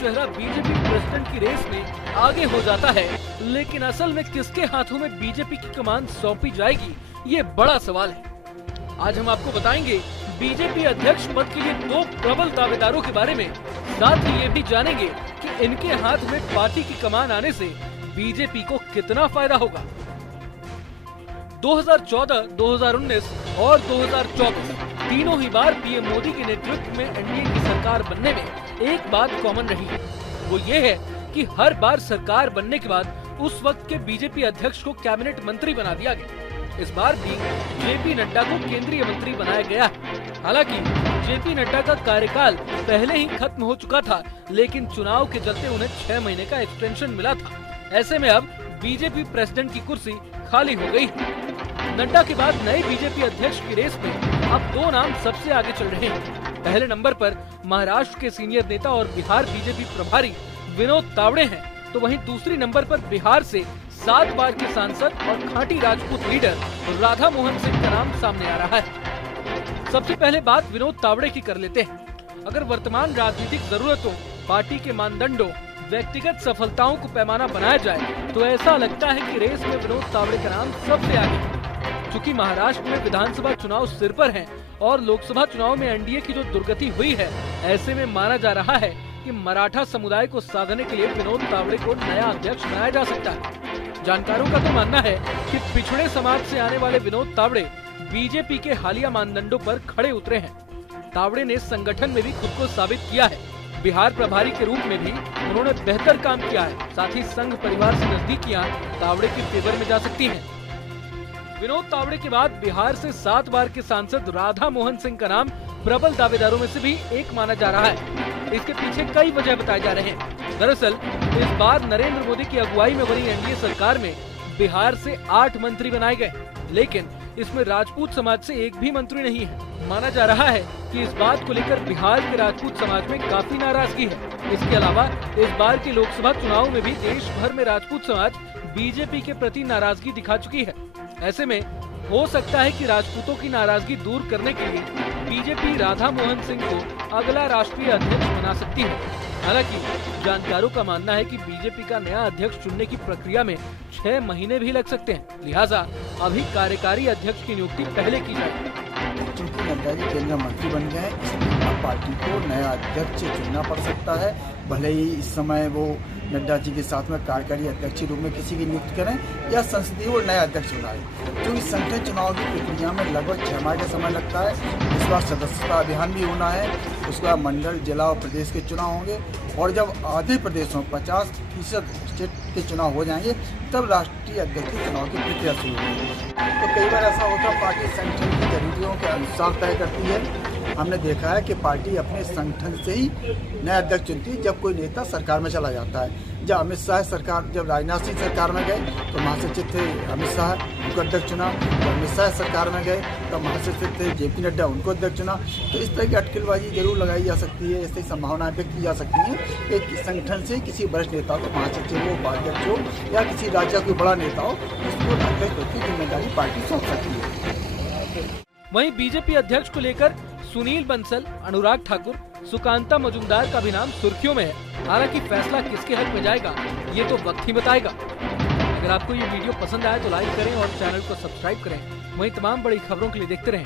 चेहरा BJP president की race में आगे हो जाता है, लेकिन असल में किसके हाथों में बीजेपी की कमान सौंपी जाएगी, ये बड़ा सवाल है। आज हम आपको बताएंगे बीजेपी अध्यक्ष पद के लिए 2 प्रबल दावेदारों के बारे में, साथ ही ये भी जानेंगे कि इनके हाथ में पार्टी की कमान आने से बीजेपी को कितना फायदा होगा। 2014, 2019 और 2024 तीनों ही बार पीएम मोदी के नेतृत्व में एनडीए की सरकार बनने में एक बात कॉमन रही है, वो ये है कि हर बार सरकार बनने के बाद उस वक्त के बीजेपी अध्यक्ष को कैबिनेट मंत्री बना दिया गया। इस बार भी जेपी नड्डा को केंद्रीय मंत्री बनाया गया है। हालांकि जेपी नड्डा का कार्यकाल पहले ही खत्म हो चुका था, लेकिन चुनाव के चलते उन्हें 6 महीने का एक्सटेंशन मिला था। ऐसे में अब बीजेपी प्रेसिडेंट की कुर्सी खाली हो गई। नड्डा के बाद नए बीजेपी अध्यक्ष की रेस में अब 2 नाम सबसे आगे चल रहे हैं। पहले नंबर पर महाराष्ट्र के सीनियर नेता और बिहार बीजेपी प्रभारी विनोद तावड़े हैं, तो वहीं दूसरी नंबर पर बिहार से 7 बार के सांसद और खाटी राजपूत लीडर राधा मोहन सिंह का नाम सामने आ रहा है। सबसे पहले बात विनोद तावड़े की कर लेते हैं। अगर वर्तमान राजनीतिक जरूरतों, पार्टी के मानदंडों, व्यक्तिगत सफलताओं को पैमाना बनाया जाए तो ऐसा लगता है कि रेस में विनोद तावड़े का नाम सबसे आगे है। चूँकि महाराष्ट्र में विधानसभा चुनाव सिर पर हैं और लोकसभा चुनाव में एनडीए की जो दुर्गति हुई है, ऐसे में माना जा रहा है कि मराठा समुदाय को साधने के लिए विनोद तावड़े को नया अध्यक्ष बनाया जा सकता है। जानकारों का तो मानना है कि पिछड़े समाज से आने वाले विनोद तावड़े बीजेपी के हालिया मानदंडों पर खड़े उतरे हैं। तावड़े ने संगठन में भी खुद को साबित किया है। बिहार प्रभारी के रूप में भी उन्होंने बेहतर काम किया है। साथ ही संघ परिवार से नजदीकियां तावड़े के फेवर में जा सकती हैं। विनोद तावड़े के बाद बिहार से 7 बार के सांसद राधा मोहन सिंह का नाम प्रबल दावेदारों में से भी एक माना जा रहा है। इसके पीछे कई वजह बताए जा रहे हैं। दरअसल इस बार नरेंद्र मोदी की अगुवाई में बनी एनडीए सरकार में बिहार से 8 मंत्री बनाए गए, लेकिन इसमें राजपूत समाज से एक भी मंत्री नहीं है। माना जा रहा है कि इस बात को लेकर बिहार के राजपूत समाज में काफी नाराजगी है। इसके अलावा इस बार के लोकसभा चुनाव में भी देश भर में राजपूत समाज बीजेपी के प्रति नाराजगी दिखा चुकी है। ऐसे में हो सकता है कि राजपूतों की नाराजगी दूर करने के लिए बीजेपी राधा मोहन सिंह को अगला राष्ट्रीय अध्यक्ष बना सकती है। हालांकि जानकारों का मानना है कि बीजेपी का नया अध्यक्ष चुनने की प्रक्रिया में 6 महीने भी लग सकते हैं, लिहाजा अभी कार्यकारी अध्यक्ष की नियुक्ति पहले की जाएगी। चूंकि नड्डा जी केंद्रीय मंत्री बन गए हैं, इसलिए पार्टी को नया अध्यक्ष चुनना पड़ सकता है। भले ही इस समय वो नड्डा जी के साथ में कार्यकारी अध्यक्ष के रूप में किसी की नियुक्त करें या संसदीय और नया अध्यक्ष चुनाएं, तो इस संगठन चुनाव की प्रक्रिया में लगभग 6 माह का समय लगता है। इस बार सदस्यता अभियान भी होना है, उसके बाद मंडल, जिला और प्रदेश के चुनाव होंगे, और जब आधे प्रदेशों 50% स्टेट के चुनाव हो जाएंगे तब राष्ट्रीय अध्यक्ष के चुनाव की प्रक्रिया शुरू होगी। तो कई बार ऐसा होता है पार्टी संगठन की जरूरतों के अनुसार तय करती है। हमने देखा है कि पार्टी अपने संगठन से ही नया अध्यक्ष चुनती है जब कोई नेता सरकार में चला जाता है। जब अमित शाह सरकार, जब राजनाथ सिंह सरकार में गए तो महासचिव थे अमित शाह, उनको अध्यक्ष चुना। जब अमित शाह सरकार में गए तो महासचिव थे जेपी नड्डा, उनको अध्यक्ष चुना। तो इस तरह की अटकलबाजी जरूर लगाई जा सकती है, ऐसी संभावनाएं व्यक्त की जा सकती हैं कि संगठन से किसी वरिष्ठ नेता को, महासचिव हो, उपाध्यक्ष हो या किसी राज्य का कोई बड़ा नेता हो, उसको अध्यक्ष की जिम्मेदारी पार्टी सौंप सकती है। वहीं बीजेपी अध्यक्ष को लेकर सुनील बंसल, अनुराग ठाकुर, सुकांता मजुमदार का भी नाम सुर्खियों में है। हालांकि फैसला किसके हक में जाएगा ये तो वक्त ही बताएगा। अगर आपको ये वीडियो पसंद आए तो लाइक करें और चैनल को सब्सक्राइब करें। वहीं तमाम बड़ी खबरों के लिए देखते रहें